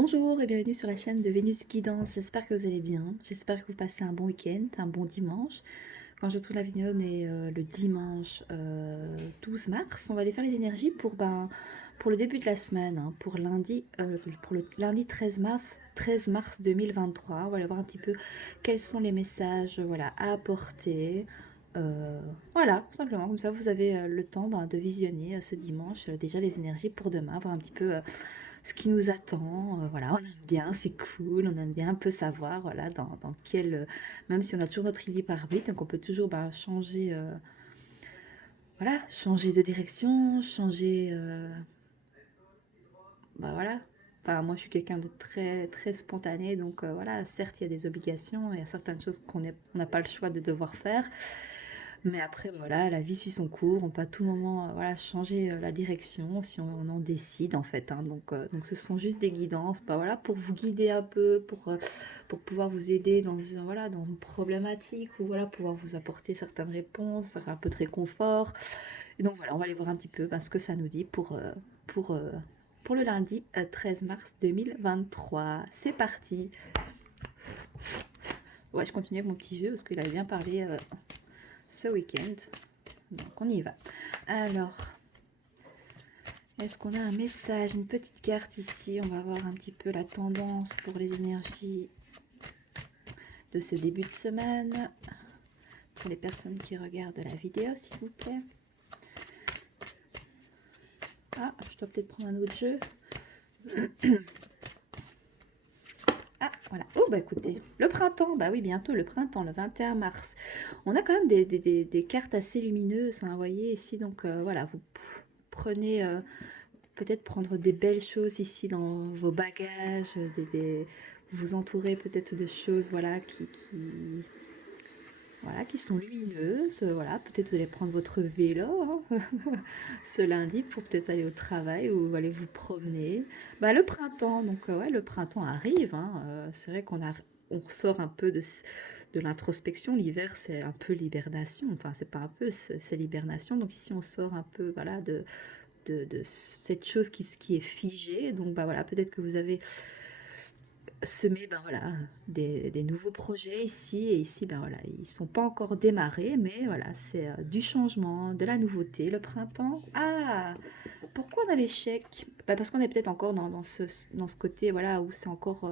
Bonjour et bienvenue sur la chaîne de Vénus Guidance, j'espère que vous allez bien, j'espère que vous passez un bon week-end, un bon dimanche. Quand je tourne la vidéo, on est le dimanche 12 mars, on va aller faire les énergies pour le début de la semaine, hein, pour le lundi 13 mars 2023. On va aller voir un petit peu quels sont les messages voilà, à apporter. Voilà, tout simplement, comme ça vous avez le temps de visionner ce dimanche déjà les énergies pour demain, voir un petit peu ce qui nous attend. Voilà, on aime bien, c'est cool, on aime bien un peu savoir, voilà, dans quel, même si on a toujours notre libre arbitre, donc on peut toujours changer, voilà, changer de direction, changer, voilà. Enfin, moi, je suis quelqu'un de très, très spontané, donc voilà, certes, il y a des obligations, il y a certaines choses on n'a pas le choix de devoir faire, mais après, voilà, la vie suit son cours. On peut à tout moment voilà, changer la direction si on en décide, en fait. Hein. Donc, ce sont juste des guidances voilà, pour vous guider un peu, pour pouvoir vous aider voilà, dans une problématique ou voilà, pouvoir vous apporter certaines réponses, un peu de réconfort. Et donc, voilà, on va aller voir un petit peu ce que ça nous dit pour, euh, pour le lundi 13 mars 2023. C'est parti. Ouais, je continue avec mon petit jeu parce qu'il avait bien parlé ce week-end. Donc on y va. Alors, est-ce qu'on a un message, une petite carte ici? On va voir un petit peu la tendance pour les énergies de ce début de semaine. Pour les personnes qui regardent la vidéo, s'il vous plaît. Ah, je dois peut-être prendre un autre jeu. Ah, voilà. Oh, bah écoutez, le printemps, bah oui, bientôt le printemps, le 21 mars. On a quand même des cartes assez lumineuses, hein, vous voyez ici. Donc voilà, vous prenez, peut-être prendre des belles choses ici dans vos bagages, vous entourez peut-être de choses, voilà, voilà, qui sont lumineuses. Voilà, peut-être vous allez prendre votre vélo hein, ce lundi pour peut-être aller au travail ou aller vous promener. Bah, le printemps, donc ouais, le printemps arrive. Hein, c'est vrai on ressort un peu de l'introspection. L'hiver, c'est un peu l'hibernation. Enfin, c'est pas un peu, c'est l'hibernation. Donc ici, on sort un peu, voilà, de cette chose qui est figée. Donc voilà, peut-être que vous avez semé voilà, des nouveaux projets ici. Et ici, voilà, ils ne sont pas encore démarrés, mais voilà, c'est du changement, de la nouveauté. Le printemps, ah, pourquoi on a l'échec? Parce qu'on est peut-être encore dans ce côté voilà, où c'est encore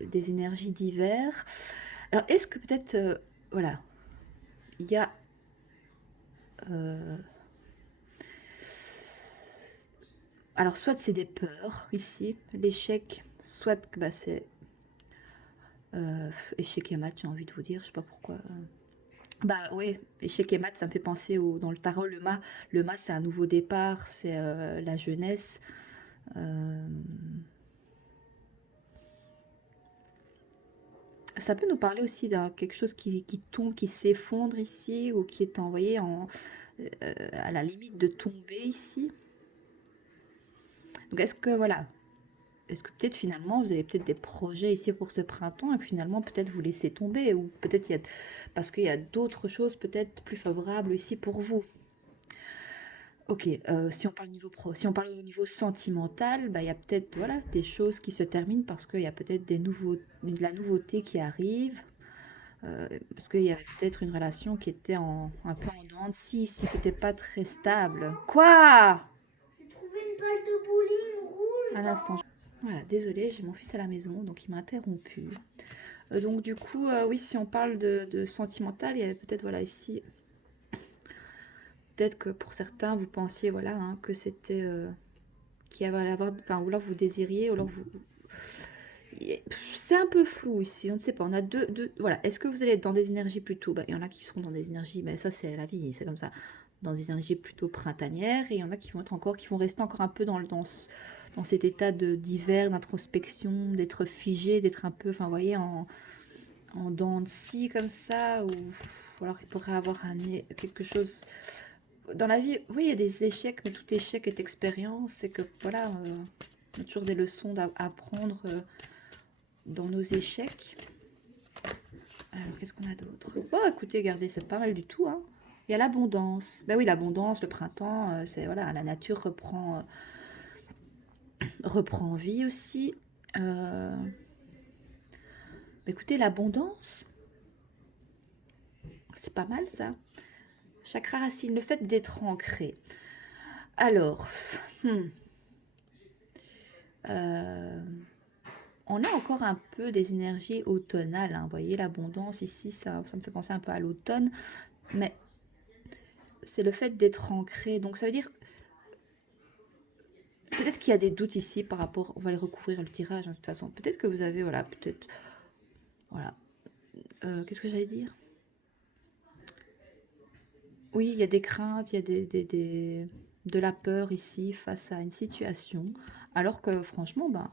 des énergies d'hiver. Alors, est-ce que peut-être, voilà, il y a... alors, soit c'est des peurs ici, l'échec, soit que c'est échec et mat, j'ai envie de vous dire, je sais pas pourquoi. Bah oui, échec et mat, ça me fait penser dans le tarot, le mât. Le mât, c'est un nouveau départ, c'est la jeunesse. Euh, Ça peut nous parler aussi d'un quelque chose qui tombe, qui s'effondre ici, ou qui est envoyé à la limite de tomber ici. Donc est-ce que, voilà, est-ce que peut-être finalement vous avez peut-être des projets ici pour ce printemps et que finalement peut-être vous laissez tomber, ou peut-être parce qu'il y a d'autres choses peut-être plus favorables ici pour vous. Ok, si on parle si on parle au niveau sentimental, bah, il y a peut-être voilà, des choses qui se terminent parce qu'il y a peut-être de la nouveauté qui arrive, parce qu'il y avait peut-être une relation qui était un peu en dents de scie ici, qui n'était pas très stable. Quoi? J'ai trouvé une balle de bowling rouge. Un instant. Voilà, désolée, j'ai mon fils à la maison, donc il m'a interrompu. Donc du coup, oui, si on parle de sentimental, il y avait peut-être voilà ici, peut-être que pour certains vous pensiez voilà hein, que c'était qui allait avoir, enfin ou alors vous désiriez, ou alors vous, c'est un peu flou ici, on ne sait pas. On a voilà. Est-ce que vous allez être dans des énergies plutôt, il y en a qui seront dans des énergies, mais ça c'est la vie, c'est comme ça, dans des énergies plutôt printanières, et il y en a qui vont rester encore un peu dans cet état d'hiver, d'introspection, d'être figé, d'être un peu, enfin, vous voyez, en dents de scie comme ça, ou alors il pourrait avoir quelque chose dans la vie. Oui, il y a des échecs, mais tout échec est expérience, c'est que voilà, on a toujours des leçons à apprendre dans nos échecs. Alors, qu'est-ce qu'on a d'autre? Bon, écoutez, regardez, c'est pas mal du tout. Hein. Il y a l'abondance. Ben oui, l'abondance, le printemps, c'est voilà, la nature reprend vie aussi. Euh, Écoutez, l'abondance, c'est pas mal ça. Chakra racine, le fait d'être ancré. Alors, hmm, euh, on a encore un peu des énergies automnales, hein. Vous voyez, l'abondance ici, ça me fait penser un peu à l'automne. Mais c'est le fait d'être ancré. Donc ça veut dire, peut-être qu'il y a des doutes ici par rapport, on va les recouvrir le tirage, hein, de toute façon. Peut-être que vous avez, voilà, peut-être, voilà. Qu'est-ce que j'allais dire? Oui, il y a des craintes, il y a de la peur ici face à une situation. Alors que franchement, ben,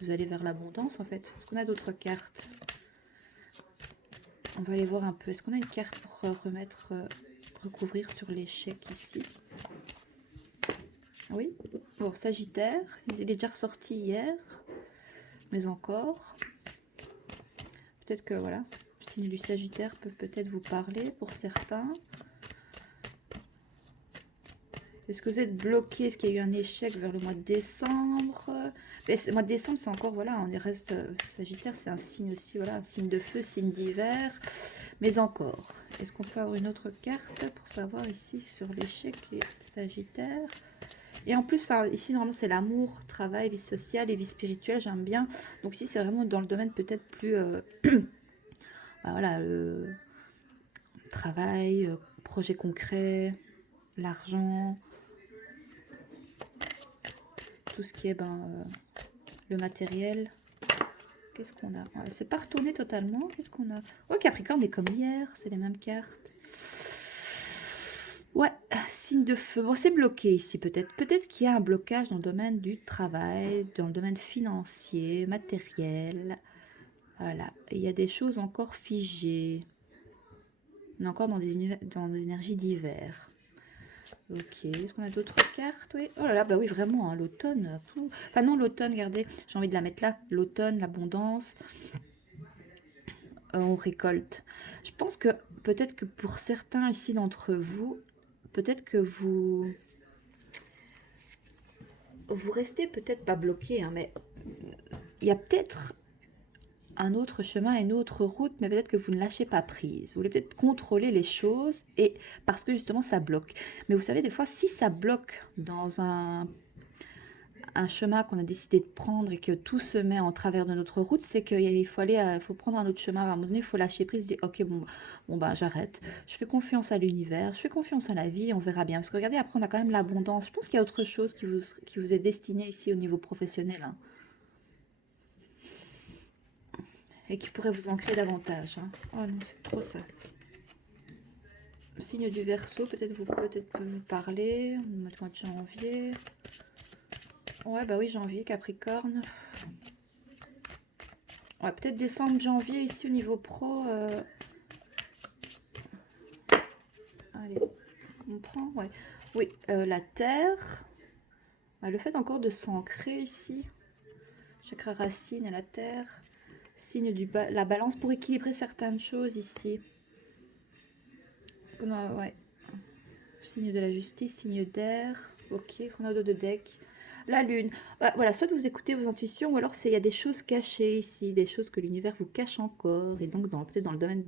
vous allez vers l'abondance en fait. Est-ce qu'on a d'autres cartes? On va aller voir un peu. Est-ce qu'on a une carte pour remettre, recouvrir sur l'échec ici? Oui. Bon, Sagittaire, il est déjà ressorti hier, mais encore. Peut-être que voilà, le signe du Sagittaire peut peut-être vous parler pour certains. Est-ce que vous êtes bloqué? Est-ce qu'il y a eu un échec vers le mois de décembre? Mais le mois de décembre, c'est encore, voilà, on reste, Sagittaire, c'est un signe aussi, voilà, un signe de feu, signe d'hiver. Mais encore, est-ce qu'on peut avoir une autre carte pour savoir ici sur l'échec et Sagittaire? Et en plus, ici, normalement, c'est l'amour, travail, vie sociale et vie spirituelle, j'aime bien. Donc ici, c'est vraiment dans le domaine peut-être plus, bah, voilà, le travail, projet concret, l'argent, tout ce qui est ben, le matériel. Qu'est-ce qu'on a? Ouais, c'est pas retourné totalement. Qu'est-ce qu'on a? Oh, Capricorne est comme hier, c'est les mêmes cartes. Ouais, signe de feu. Bon, c'est bloqué ici peut-être. Peut-être qu'il y a un blocage dans le domaine du travail, dans le domaine financier, matériel. Voilà, il y a des choses encore figées. On est encore dans des énergies d'hiver. Ok, est-ce qu'on a d'autres cartes? Oui. Oh là là, bah oui, vraiment, hein, l'automne. Enfin non, l'automne, regardez, j'ai envie de la mettre là. L'automne, l'abondance, on récolte. Je pense que peut-être que pour certains ici d'entre vous, peut-être que vous restez peut-être pas bloqué, hein, mais il y a peut-être un autre chemin, une autre route, mais peut-être que vous ne lâchez pas prise. Vous voulez peut-être contrôler les choses et parce que justement ça bloque. Mais vous savez, des fois, si ça bloque dans un chemin qu'on a décidé de prendre et que tout se met en travers de notre route, c'est qu'il faut aller, faut prendre un autre chemin. À un moment donné, il faut lâcher prise, dire ok bon ben j'arrête. Je fais confiance à l'univers, je fais confiance à la vie, on verra bien. Parce que regardez, après on a quand même l'abondance. Je pense qu'il y a autre chose qui vous est destiné ici au niveau professionnel, hein, et qui pourrait vous ancrer davantage, hein. Oh non, c'est trop ça. Le signe du Verseau, peut-être peut vous parler. Le mois de janvier. Ouais, bah oui, janvier, Capricorne. Ouais, peut-être décembre, janvier, ici au niveau pro. Allez, on prend, ouais. Oui, la Terre. Bah, le fait encore de s'ancrer ici. Chakra racine et la Terre. Signe la balance pour équilibrer certaines choses ici. Ouais. Signe de la justice, signe d'air. Ok, on a d'autres decks. La lune. Voilà, soit vous écoutez vos intuitions, ou alors il y a des choses cachées ici, des choses que l'univers vous cache encore. Et donc, peut-être dans le domaine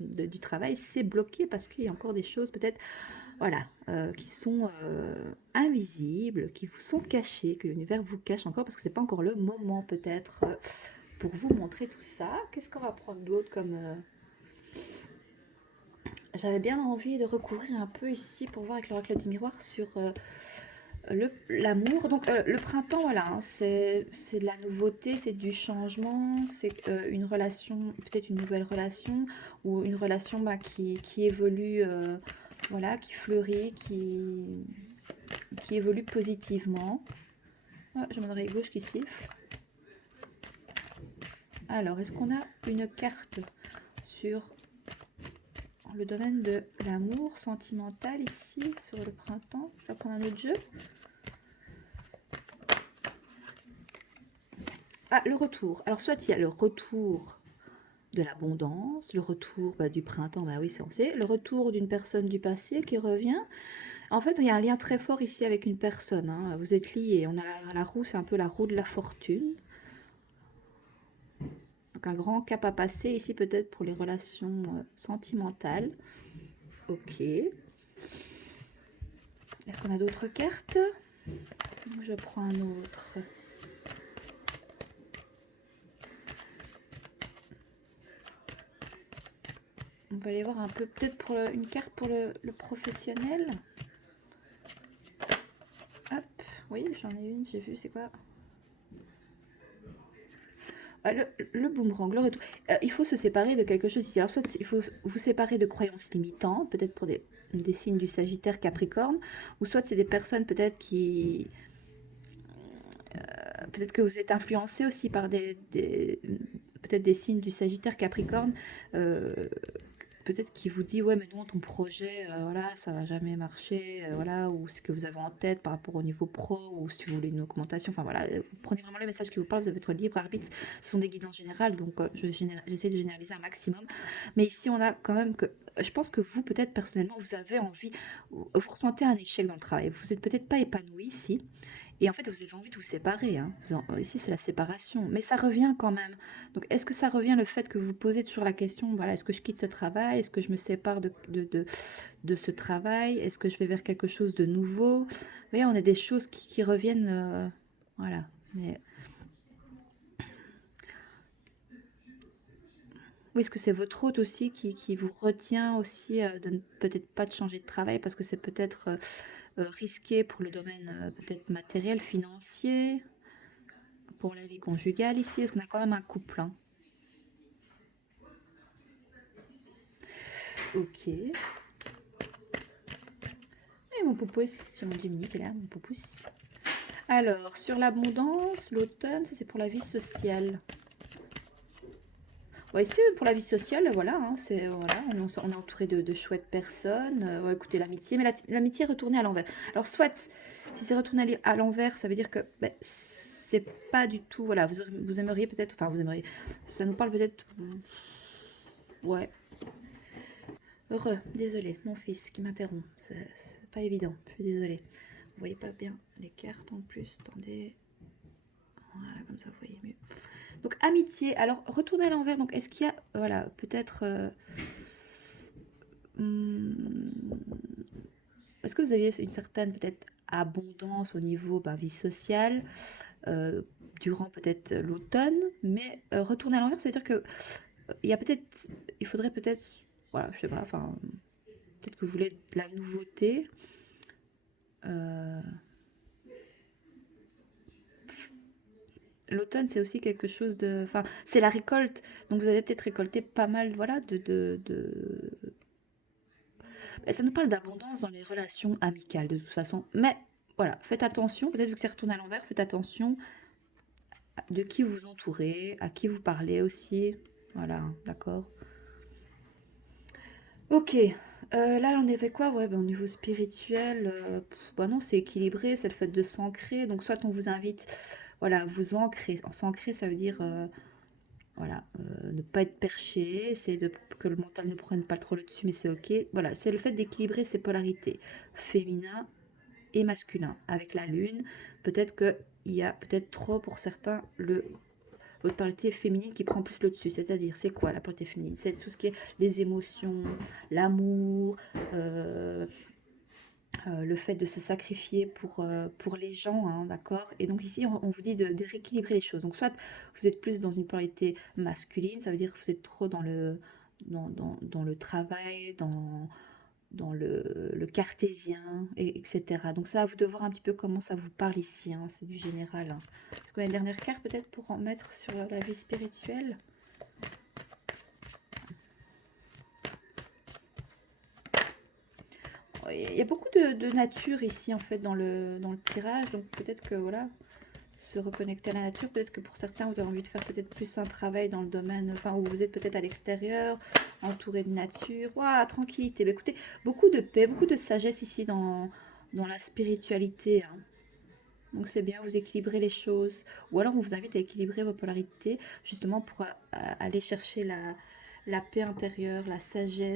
du travail, c'est bloqué parce qu'il y a encore des choses, peut-être, voilà, qui sont invisibles, qui vous sont cachées, que l'univers vous cache encore parce que c'est pas encore le moment, peut-être, pour vous montrer tout ça. Qu'est-ce qu'on va prendre d'autre comme. J'avais bien envie de recouvrir un peu ici pour voir avec l'oracle du miroir sur l'amour. Donc le printemps, voilà, hein, c'est de la nouveauté, c'est du changement, c'est une relation, peut-être une nouvelle relation, ou une relation bah, qui évolue, voilà, qui fleurit, qui évolue positivement. Ah, j'ai mon oreille gauche qui siffle. Alors, est-ce qu'on a une carte sur le domaine de l'amour sentimental ici, sur le printemps? Je vais prendre un autre jeu. Ah, le retour. Alors, soit il y a le retour de l'abondance, le retour du printemps, bah oui, ça on sait, le retour d'une personne du passé qui revient. En fait, il y a un lien très fort ici avec une personne, hein. Vous êtes liés. On a la roue, c'est un peu la roue de la fortune. Donc un grand cap à passer ici peut-être pour les relations sentimentales. Ok. Est-ce qu'on a d'autres cartes? Je prends un autre. On va aller voir un peu, peut-être pour une carte pour le professionnel. Hop, oui, j'en ai une, j'ai vu, c'est quoi? Ah, le boomerang, le retour. Il faut se séparer de quelque chose ici. Alors, soit il faut vous séparer de croyances limitantes, peut-être pour des signes du Sagittaire Capricorne, ou soit c'est des personnes peut-être qui. Peut-être que vous êtes influencé aussi par peut-être des signes du Sagittaire Capricorne. euh, Peut-être qu'il vous dit ouais mais non ton projet voilà ça va jamais marcher voilà ou ce que vous avez en tête par rapport au niveau pro ou si vous voulez une augmentation enfin voilà vous prenez vraiment le message qui vous parle, vous avez votre libre arbitre, ce sont des guidances générales donc j'essaie de généraliser un maximum mais ici on a quand même que je pense que vous peut-être personnellement vous avez envie, vous ressentez un échec dans le travail, vous êtes peut-être pas épanoui ici et en fait, vous avez envie de vous séparer, hein. Ici, c'est la séparation. Mais ça revient quand même. Donc, est-ce que ça revient le fait que vous posez toujours la question, voilà, est-ce que je quitte ce travail? Est-ce que je me sépare de ce travail? Est-ce que je vais vers quelque chose de nouveau? Vous voyez, on a des choses qui reviennent. Voilà. Mais oui, est-ce que c'est votre hôte aussi qui vous retient aussi de peut-être pas de changer de travail parce que c'est peut-être risqué pour le domaine peut-être matériel, financier, pour la vie conjugale ici? Est-ce qu'on a quand même un couple, hein? Ok. Et mon poupousse, j'ai mon Jiminy qui est là, mon poupousse. Alors, sur l'abondance, l'automne, ça c'est pour la vie sociale. Ouais, ici, pour la vie sociale, voilà, hein, voilà, on est entouré de chouettes personnes. Ouais, écoutez, l'amitié, mais l'amitié est retournée à l'envers. Alors, soit, si c'est retourné à l'envers, ça veut dire que ben, c'est pas du tout, voilà, vous aimeriez peut-être, enfin, vous aimeriez, ça nous parle peut-être, ouais, heureux, désolé, mon fils qui m'interrompt, c'est pas évident, je suis désolée. Vous voyez pas bien les cartes en plus, attendez, voilà, comme ça vous voyez mieux. Donc amitié, alors retourner à l'envers, donc est-ce qu'il y a, voilà, peut-être, hmm, est-ce que vous aviez une certaine peut-être abondance au niveau ben, vie sociale euh, durant peut-être l'automne, mais retourner à l'envers, ça veut dire que il y a peut-être, il faudrait peut-être, voilà, je sais pas, enfin, peut-être que vous voulez de la nouveauté. euh, L'automne, c'est aussi quelque chose de... Enfin, c'est la récolte. Donc, vous avez peut-être récolté pas mal, voilà, ben, ça nous parle d'abondance dans les relations amicales, de toute façon. Mais, voilà, faites attention. Peut-être vu que c'est retourné à l'envers, faites attention de qui vous entourez, à qui vous parlez aussi. Voilà, d'accord. Ok. Là, on avait quoi? Ouais, ben, au niveau spirituel, bah non, c'est équilibré, c'est le fait de s'ancrer. Donc, soit on vous invite, voilà, vous ancrer. S'ancrer, ça veut dire... voilà, ne pas être perché, c'est que le mental ne prenne pas trop le dessus, mais c'est ok. Voilà, c'est le fait d'équilibrer ces polarités, féminin et masculin. Avec la lune, peut-être qu'il y a peut-être trop pour certains votre polarité féminine qui prend plus le dessus. C'est-à-dire, c'est quoi la polarité féminine? C'est tout ce qui est les émotions, l'amour, euh, le fait de se sacrifier pour les gens, hein, d'accord. Et donc ici, on vous dit de rééquilibrer les choses. Donc soit vous êtes plus dans une polarité masculine, ça veut dire que vous êtes trop dans le travail, dans le cartésien, etc. Donc ça, à vous de voir un petit peu comment ça vous parle ici, hein, c'est du général, hein. Est-ce qu'on a une dernière carte peut-être pour en mettre sur la vie spirituelle? Il y a beaucoup de nature ici en fait dans le tirage, donc peut-être que voilà, se reconnecter à la nature. Peut-être que pour certains, vous avez envie de faire peut-être plus un travail dans le domaine, enfin, où vous êtes peut-être à l'extérieur, entouré de nature. Waouh, tranquillité. Bah, écoutez, beaucoup de paix, beaucoup de sagesse ici dans la spiritualité, hein. Donc c'est bien, vous équilibrez les choses. Ou alors on vous invite à équilibrer vos polarités, justement pour aller chercher la paix intérieure, la sagesse.